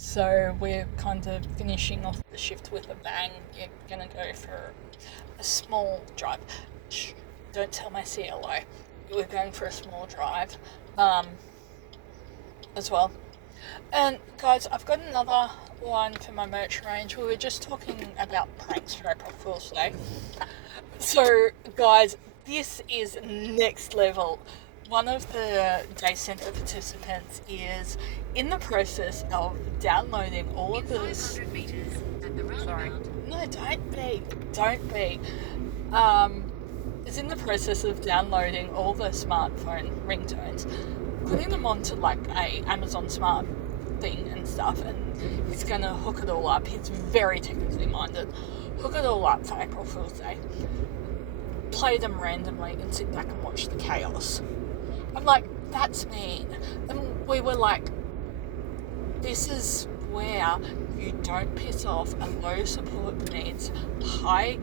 So we're kind of finishing off the shift with a bang. You're gonna go for a small drive. Shh, don't tell my CLO. We're going for a small drive as well. And guys, I've got another one for my merch range. We were just talking about pranks for April Fool's Day. So guys, this is next level. One of the day centre participants is in the process of downloading all of this. Sorry. No, don't be. Is in the process of downloading all the smartphone ringtones, putting them onto like a Amazon Smart thing and stuff, and he's gonna hook it all up. He's very technically minded. Hook it all up for April Fool's Day. Play them randomly and sit back and watch the chaos. I'm like, that's mean. And we were like, this is where you don't piss off a low support needs, high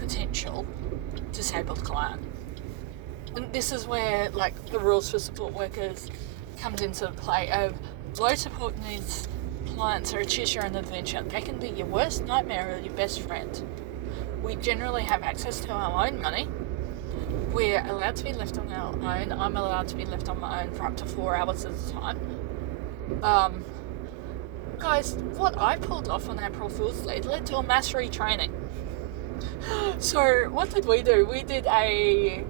potential disabled client. And this is where like the rules for support workers comes into play of low support needs clients are a choose your own adventure. They can be your worst nightmare or your best friend. We generally have access to our own money. We're allowed to be left on our own. I'm allowed to be left on my own for up to 4 hours at a time. Guys, what I pulled off on April Fool's Day led to a mass retraining. So what did we do? We did a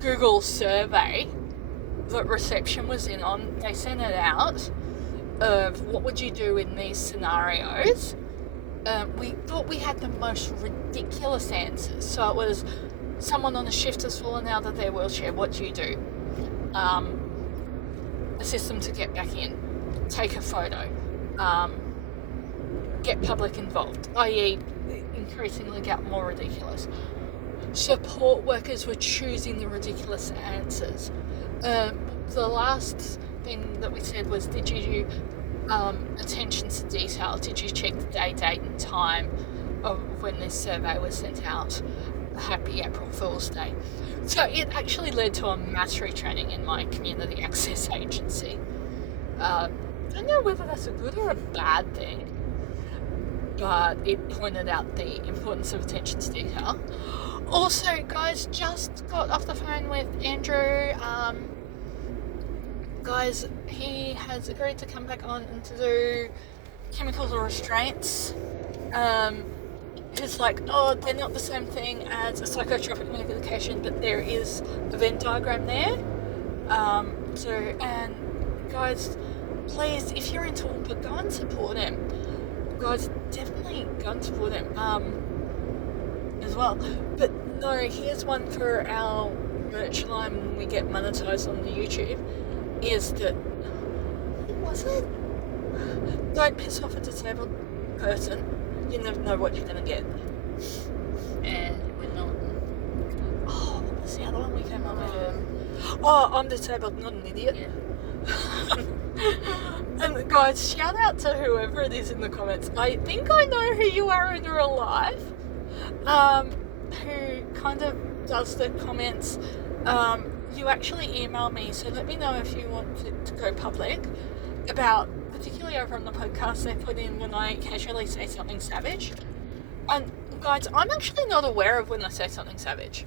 Google survey that reception was in on. They sent it out of what would you do in these scenarios. We thought we had the most ridiculous answers. So it was, someone on a shift has fallen out of their wheelchair, what do you do? Assist them to get back in, take a photo, get public involved, i.e. increasingly get more ridiculous. Support workers were choosing the ridiculous answers. The last thing that we said was, did you attention to detail? Did you check the day, date and time of when this survey was sent out? Happy April Fool's Day. So it actually led to a mass retraining in my community access agency. I don't know whether that's a good or a bad thing, but it pointed out the importance of attention to detail. Also, guys, just got off the phone with Andrew. Guys, he has agreed to come back on and to do chemicals or restraints. It's like, oh, they're not the same thing as a psychotropic medication, but there is a Venn diagram there. And guys, please, if you're into Whooper, go and support him. Guys, definitely go and support him as well. But no, here's one for our merch line when we get monetized on the YouTube, is that, what was it? Don't piss off a disabled person. You never know what you're going to get. And we're not. Oh, what was the other one we came up with? Oh, I'm disabled, not an idiot. Yeah. And guys, shout out to whoever it is in the comments. I think I know who you are in real life. Who kind of does the comments. You actually email me, so let me know if you want it to go public about, particularly over on the podcast, they put in when I casually say something savage. And guys, I'm actually not aware of when I say something savage.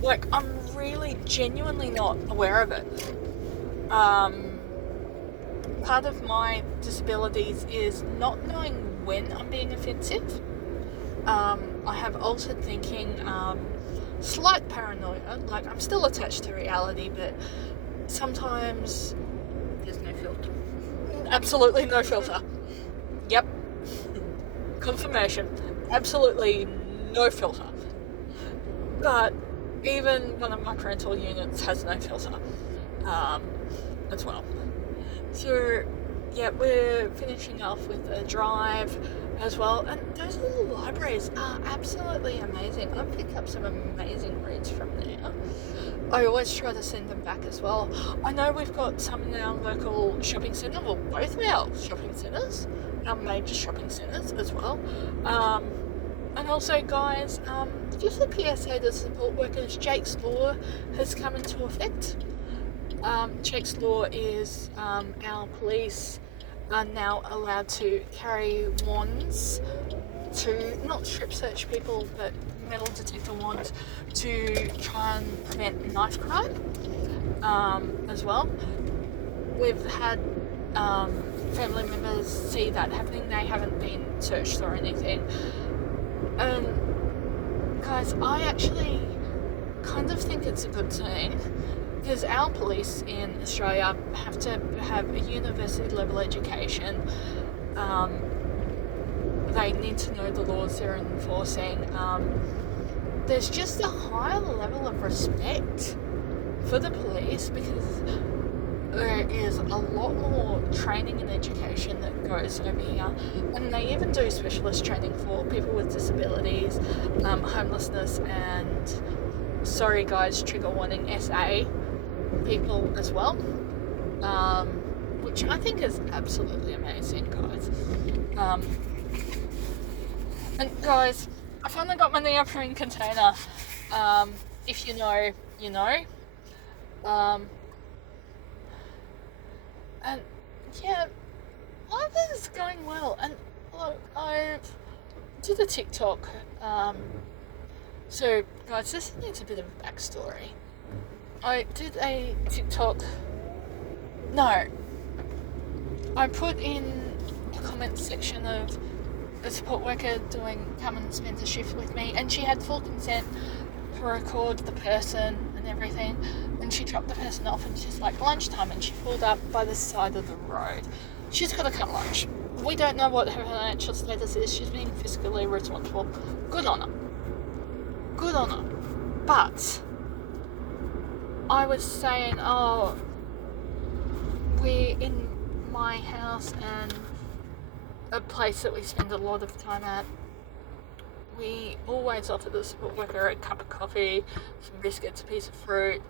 Like, I'm really genuinely not aware of it. Part of my disabilities is not knowing when I'm being offensive. I have altered thinking, slight paranoia, like I'm still attached to reality, but sometimes There's no filter. absolutely no filter. Yep. Confirmation. Absolutely no filter. But even one of my parental units has no filter as well. So yeah, we're finishing off with a drive as well, and those little libraries are absolutely amazing. I've picked up some amazing reads from there. I always try to send them back as well. I know we've got some in our local shopping centre, well, both of our shopping centres, our major shopping centres as well. And also, guys, just a PSA to support workers, Jake's Law has come into effect. Jake's Law is our police are now allowed to carry wands to not strip search people, but metal detector wands to try and prevent knife crime as well. We've had family members see that happening. They haven't been searched or anything. Guys, I actually kind of think it's a good thing, because our police in Australia have to have a university level education. They need to know the laws they're enforcing. There's just a higher level of respect for the police, because there is a lot more training and education that goes over here, and they even do specialist training for people with disabilities, homelessness, and sorry guys, trigger warning, SA people as well, which I think is absolutely amazing, guys. And guys, I finally got my neoprene container. If you know, you know. And yeah, life is going well. And look, I did a TikTok. So guys, this needs a bit of a backstory. I did a TikTok. No, I put in a comment section of a support worker come and spend a shift with me, and she had full consent to record the person and everything, and she dropped the person off, and she's like lunchtime, and she pulled up by the side of the road. She's got to cut lunch. We don't know what her financial status is. She's being fiscally responsible. Good on her. Good on her. But I was saying, oh, we're in my house and a place that we spend a lot of time at. We always offer the support worker a cup of coffee, some biscuits, a piece of fruit,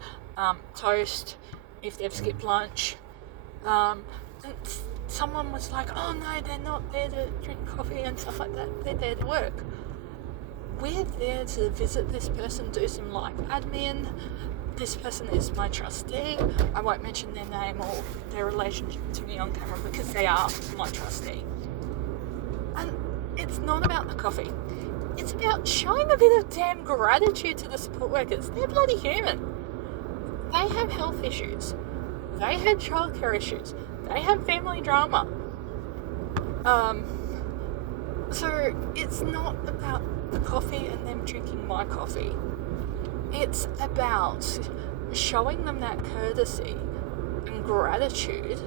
toast if they've skipped lunch. And someone was like, oh no, they're not there to drink coffee and stuff like that, they're there to work. We're there to visit this person, do some life admin. This person is my trustee. I won't mention their name or their relationship to me on camera, because they are my trustee. And it's not about the coffee. It's about showing a bit of damn gratitude to the support workers. They're bloody human. They have health issues. They had childcare issues. They have family drama. So it's not about the coffee and them drinking my coffee. It's about showing them that courtesy and gratitude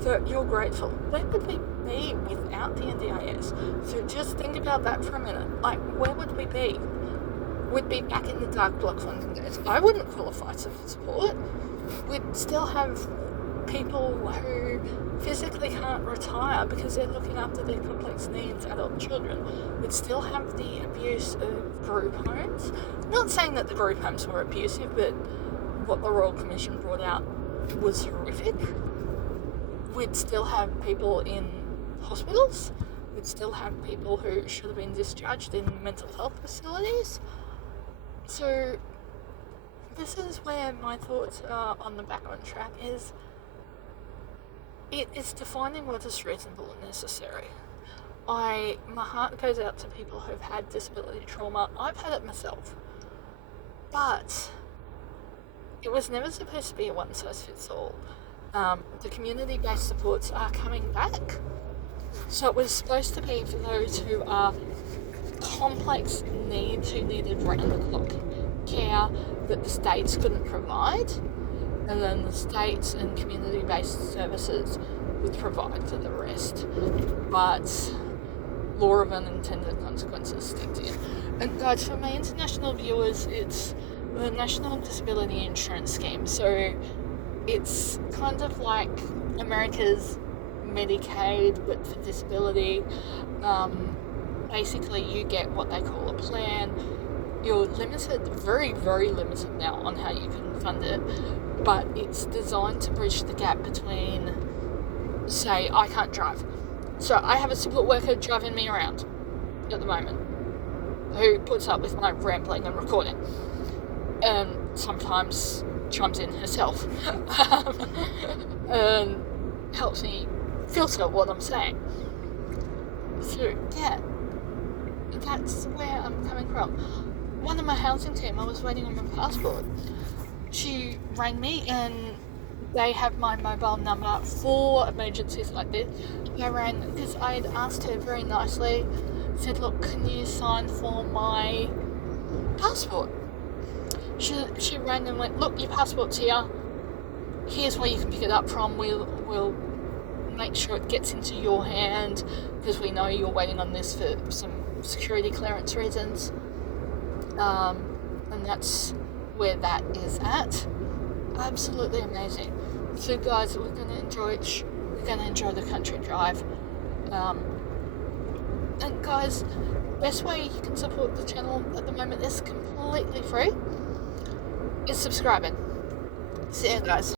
that you're grateful. Where would we be without the NDIS? So just think about that for a minute. Like, where would we be? We'd be back in the dark block funding days. I wouldn't qualify for support. We'd still have people who physically can't retire because they're looking after their complex needs adult children. We'd still have the abuse of group homes. Not saying that the group homes were abusive, but what the Royal Commission brought out was horrific. We'd still have people in hospitals. We'd still have people who should have been discharged in mental health facilities. So this is where my thoughts are on the back on track is it is defining what is reasonable and necessary. My heart goes out to people who've had disability trauma. I've had it myself. But it was never supposed to be a one-size-fits-all. The community-based supports are coming back. So it was supposed to be for those who are complex needs, who needed round-the-clock care that the states couldn't provide, and then the states and community-based services would provide for the rest. But law of unintended consequences stepped in. And guys, for my international viewers, it's the National Disability Insurance Scheme. So it's kind of like America's Medicaid, but for disability. Basically, you get what they call a plan. You're limited, very, very limited now on how you can fund it, but it's designed to bridge the gap between, say, I can't drive. So I have a support worker driving me around at the moment who puts up with my rambling and recording, and sometimes chimes in herself and helps me filter what I'm saying. So yeah, that's where I'm coming from. One of my housing team, I was waiting on my passport. She rang me and they have my mobile number for emergencies like this. I rang because I had asked her very nicely, said, look, can you sign for my passport? She rang and went, look, your passport's here. Here's where you can pick it up from. We'll make sure it gets into your hand because we know you're waiting on this for some security clearance reasons. And that's where that is at. Absolutely amazing. So guys, we're going to enjoy the country drive. And guys, best way you can support the channel at the moment is completely free, is subscribing. See you guys.